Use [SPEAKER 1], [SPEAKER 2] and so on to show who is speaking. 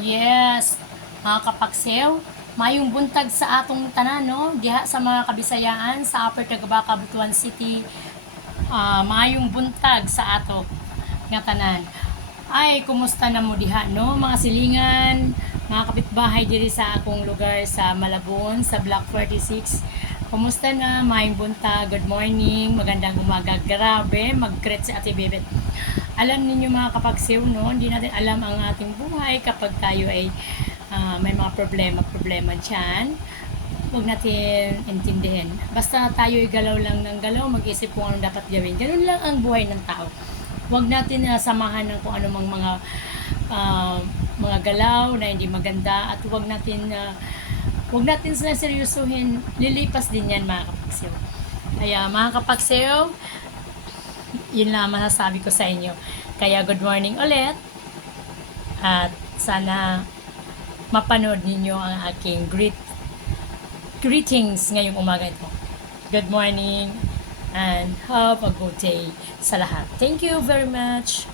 [SPEAKER 1] Yes, mga kapaksew, mayong buntag sa atong tanan, no? Diha sa mga kabisayaan sa Upper Tagabaca, Butuan City, ah, mayong buntag sa ato nga tanan. Ay, kumusta na mo diha, no? Mga silingan, mga kapitbahay diri sa akong lugar sa Malabon, sa Block 46. Kumusta na? Mayong buntag, good morning, magandang umaga. Grabe, mag-greet si Ate Bebet. Alam ninyo mga kapagsiw, no? Hindi natin alam ang ating buhay kapag tayo ay ah, may mga problema-problema dyan. Huwag natin intindihin. Basta tayo ay galaw lang ng galaw, mag-isip kung anong dapat gawin. Ganun lang ang buhay ng tao. Huwag natin na samahan ng kung anumang mga ah, mga galaw na hindi maganda at huwag natin na huwag natin sila. Lilipas din yan mga kapagsiw. Kaya mga kapagsiw, yun lang ang masasabi ko sa inyo. Kaya good morning ulit. At sana mapanood ninyo ang aking greet greetings ngayong umaga ito. Good morning and have a good day sa lahat. Thank you very much.